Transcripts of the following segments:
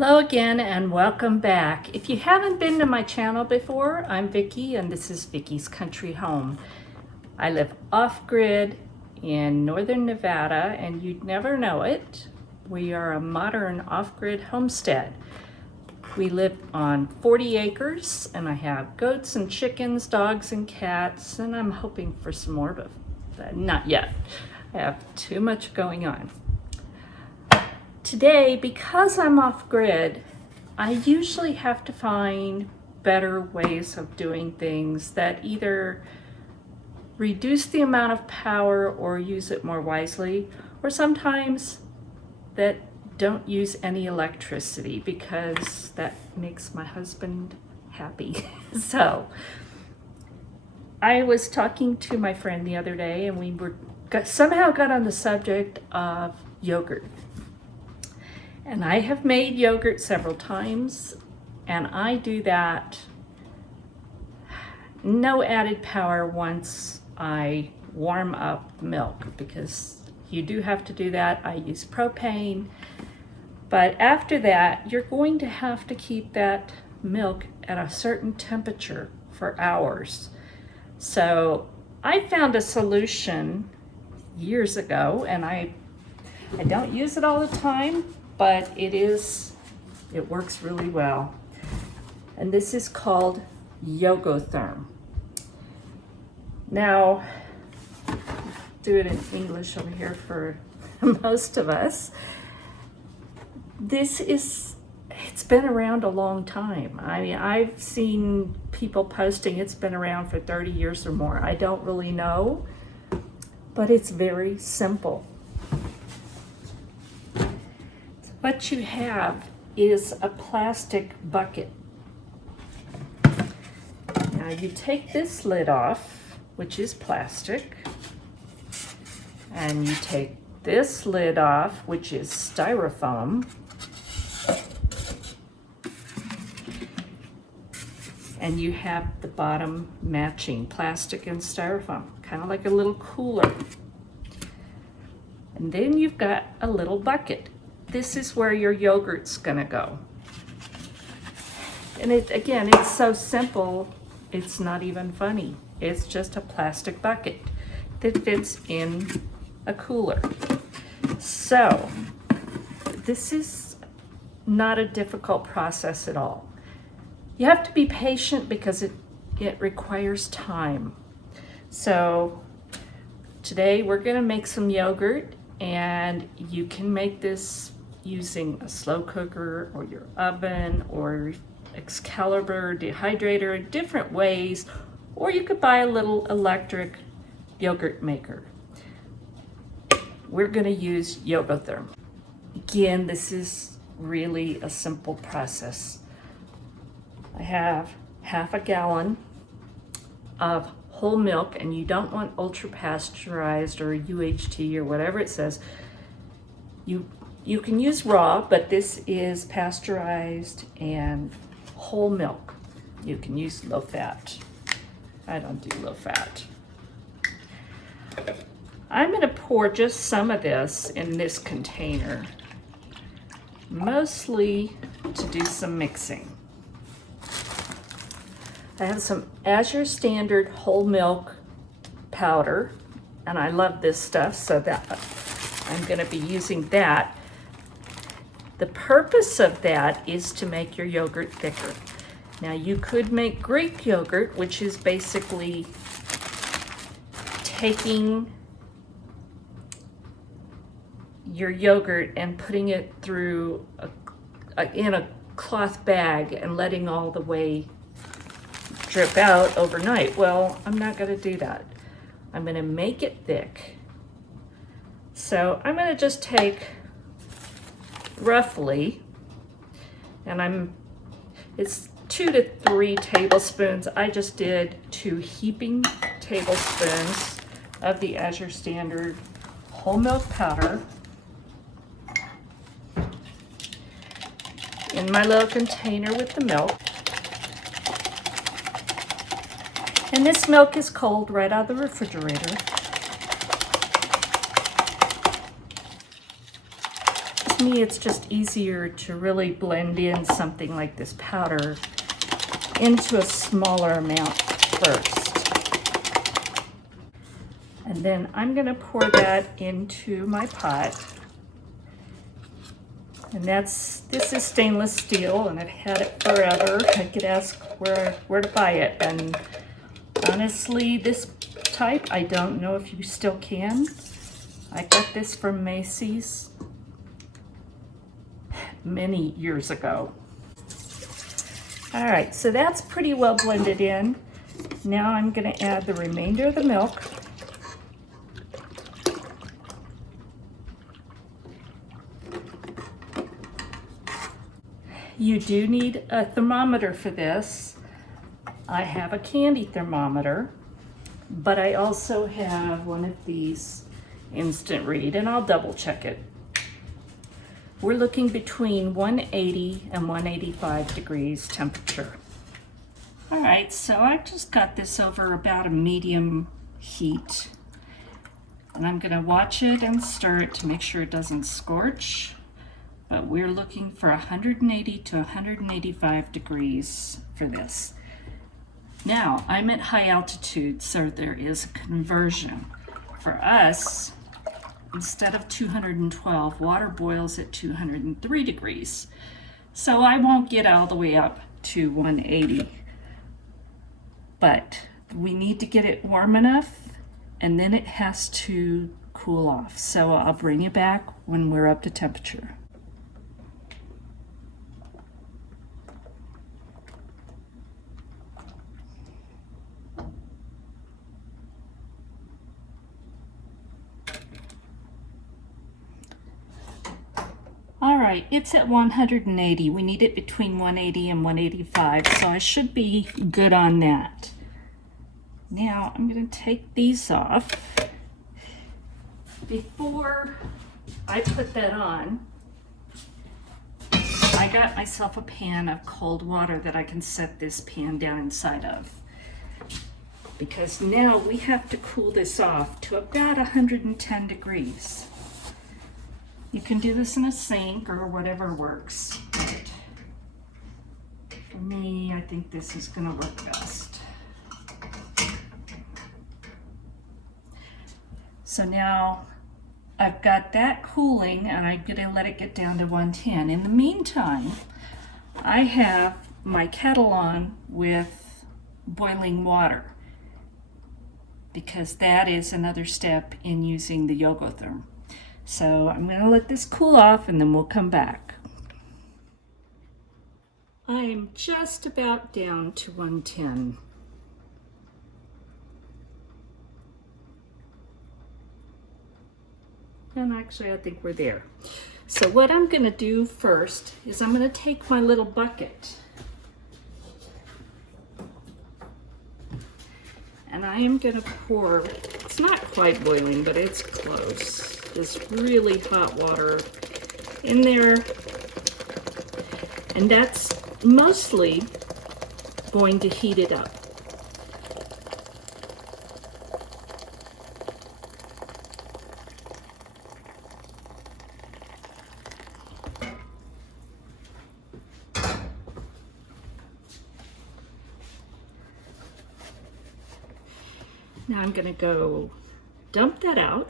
Hello again and welcome back. If you haven't been to my channel before, I'm Vickie and this is Vickie's Country Home. I live off-grid in northern Nevada and you'd never know it. We are a modern off-grid homestead. We live on 40 acres and I have goats and chickens, dogs and cats, and I'm hoping for some more, but not yet. I have too much going on. Today, because I'm off-grid, I usually have to find better ways of doing things that either reduce the amount of power or use it more wisely, or sometimes that don't use any electricity because that makes my husband happy. So I was talking to my friend the other day and we somehow got on the subject of yogurt. And I have made yogurt several times, and I do that no added power once I warm up milk, because you do have to do that. I use propane, but after that, you're going to have to keep that milk at a certain temperature for hours. So I found a solution years ago, and I don't use it all the time, but it works really well. And this is called Yogotherm. Now, do it in English over here for most of us. It's been around a long time. I mean, I've seen people posting it's been around for 30 years or more. I don't really know, but it's very simple. What you have is a plastic bucket. Now you take this lid off, which is plastic, and you take this lid off, which is styrofoam, and you have the bottom matching plastic and styrofoam, kind of like a little cooler. And then you've got a little bucket. This is where your yogurt's gonna go. And again, it's so simple, it's not even funny. It's just a plastic bucket that fits in a cooler. So, this is not a difficult process at all. You have to be patient because it requires time. So, today we're gonna make some yogurt, and you can make this using a slow cooker or your oven or Excalibur dehydrator, different ways, or you could buy a little electric yogurt maker. We're gonna use Yogotherm. Again, this is really a simple process. I have half a gallon of whole milk, and you don't want ultra pasteurized or UHT or whatever it says. You can use raw, but this is pasteurized and whole milk. You can use low fat. I don't do low fat. I'm gonna pour just some of this in this container, mostly to do some mixing. I have some Azure Standard whole milk powder, and I love this stuff, so that I'm gonna be using that. The purpose of that is to make your yogurt thicker. Now you could make Greek yogurt, which is basically taking your yogurt and putting it through in a cloth bag and letting all the way drip out overnight. Well, I'm not gonna do that. I'm gonna make it thick. So I'm gonna just take roughly, and it's 2 to 3 tablespoons. I just did 2 heaping tablespoons of the Azure Standard whole milk powder in my little container with the milk. And this milk is cold right out of the refrigerator. to me, it's just easier to really blend in something like this powder into a smaller amount first. And then I'm going to pour that into my pot. And this is stainless steel, and I've had it forever. I could ask where to buy it. And honestly, this type, I don't know if you still can. I got this from Macy's many years ago. All right, so that's pretty well blended in. Now I'm going to add the remainder of the milk. You do need a thermometer for this. I have a candy thermometer, but I also have one of these instant read, and I'll double check it. We're looking between 180 and 185 degrees temperature. All right, so I just got this over about a medium heat, and I'm gonna watch it and stir it to make sure it doesn't scorch. But we're looking for 180 to 185 degrees for this. Now, I'm at high altitude, so there is a conversion. For us, instead of 212, water boils at 203 degrees. So I won't get all the way up to 180. But we need to get it warm enough, and then it has to cool off. So I'll bring you back when we're up to temperature. All right, it's at 180. We need it between 180 and 185, so I should be good on that. Now I'm going to take these off. Before I put that on, I got myself a pan of cold water that I can set this pan down inside of. Because now we have to cool this off to about 110 degrees. You can do this in a sink or whatever works. But for me, I think this is going to work best. So now I've got that cooling, and I'm going to let it get down to 110. In the meantime, I have my kettle on with boiling water, because that is another step in using the Yogotherm. So I'm going to let this cool off, and then we'll come back. I'm just about down to 110. And actually, I think we're there. So what I'm going to do first is I'm going to take my little bucket, and I am going to pour, it's not quite boiling, but it's close, this really hot water in there. And that's mostly going to heat it up. Now I'm going to go dump that out.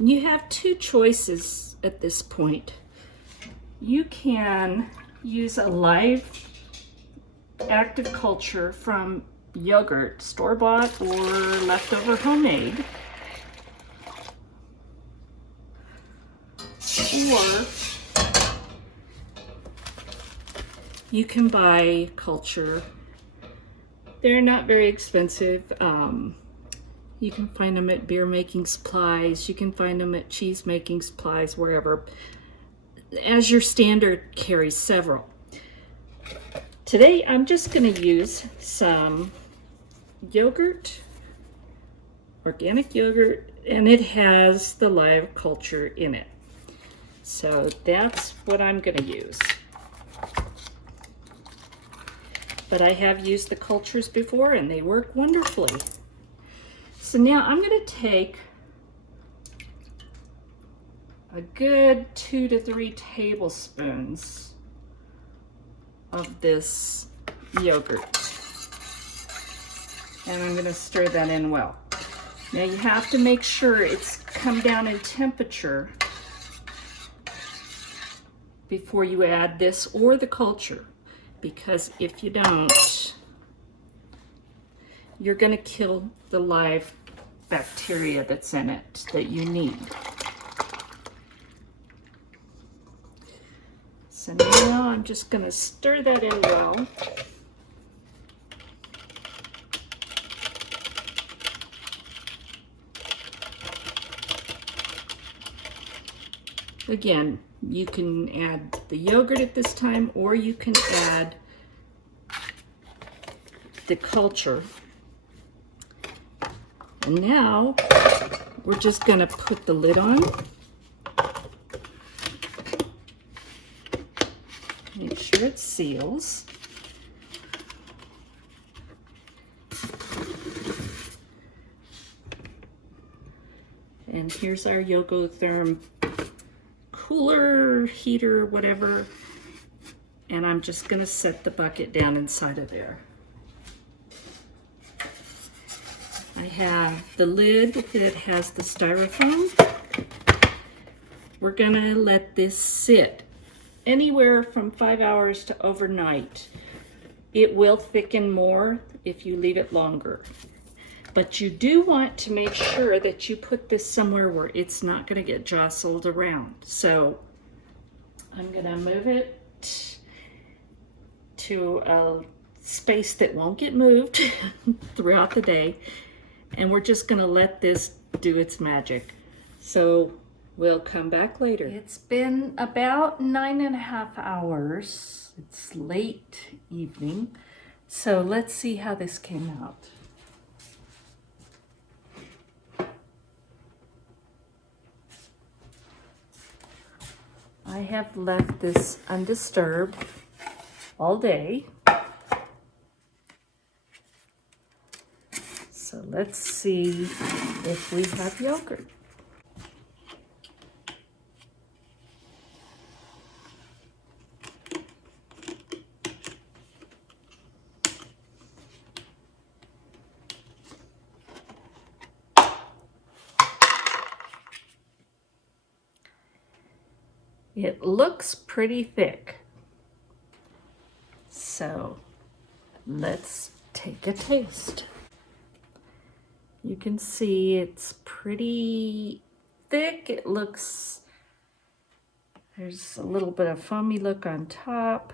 You have two choices at this point. You can use a live active culture from yogurt, store-bought or leftover homemade, or you can buy culture. They're not very expensive. You can find them at beer making supplies. You can find them at cheese making supplies, wherever. Azure Standard carries several. Today I'm just going to use some yogurt, organic yogurt, and it has the live culture in it. So that's what I'm going to use. But I have used the cultures before and they work wonderfully. So now I'm going to take a good 2 to 3 tablespoons of this yogurt. And I'm going to stir that in well. Now you have to make sure it's come down in temperature before you add this or the culture, because if you don't, you're going to kill the live bacteria that's in it that you need. So now I'm just going to stir that in well. Again, you can add the yogurt at this time, or you can add the culture. And now we're just going to put the lid on. Make sure it seals. And here's our Yogotherm cooler, heater, whatever. And I'm just going to set the bucket down inside of there. I have the lid that has the styrofoam. We're going to let this sit anywhere from 5 hours to overnight. It will thicken more if you leave it longer. But you do want to make sure that you put this somewhere where it's not going to get jostled around. So I'm going to move it to a space that won't get moved throughout the day. And we're just going to let this do its magic. So we'll come back later. It's been about 9.5 hours. It's late evening. So let's see how this came out. I have left this undisturbed all day. So let's see if we have yogurt. It looks pretty thick. So let's take a taste. You can see it's pretty thick. It looks, there's a little bit of foamy look on top.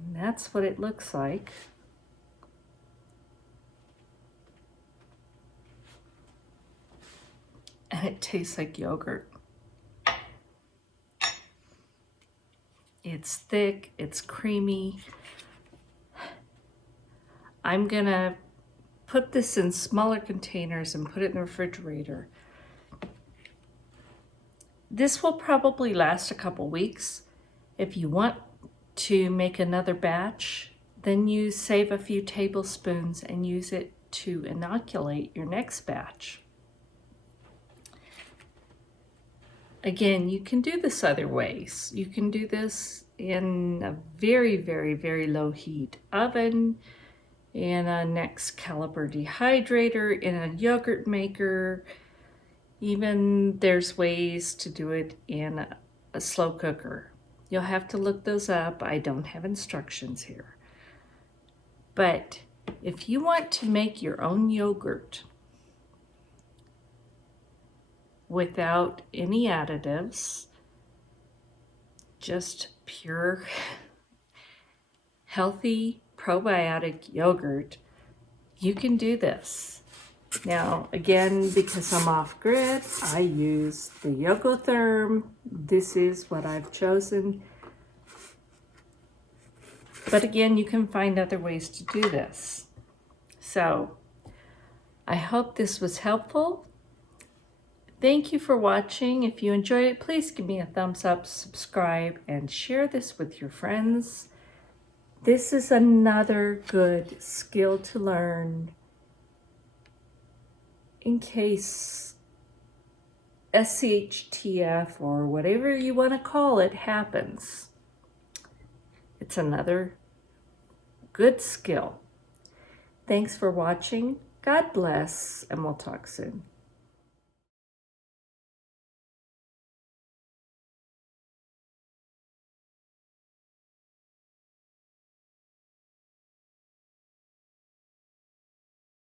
And that's what it looks like. And it tastes like yogurt. It's thick, it's creamy. I'm gonna put this in smaller containers and put it in the refrigerator. This will probably last a couple weeks. If you want to make another batch, then you save a few tablespoons and use it to inoculate your next batch. Again, you can do this other ways. You can do this in a very, very, very low heat oven, in a next caliber dehydrator, in a yogurt maker. Even there's ways to do it in a slow cooker. You'll have to look those up. I don't have instructions here. But if you want to make your own yogurt without any additives, just pure, healthy, probiotic yogurt, you can do this. Now, again, because I'm off grid, I use the Yogotherm. This is what I've chosen. But again, you can find other ways to do this. So, I hope this was helpful. Thank you for watching. If you enjoyed it, please give me a thumbs up, subscribe, and share this with your friends. This is another good skill to learn in case SCHTF or whatever you want to call it happens. It's another good skill. Thanks for watching. God bless, and we'll talk soon.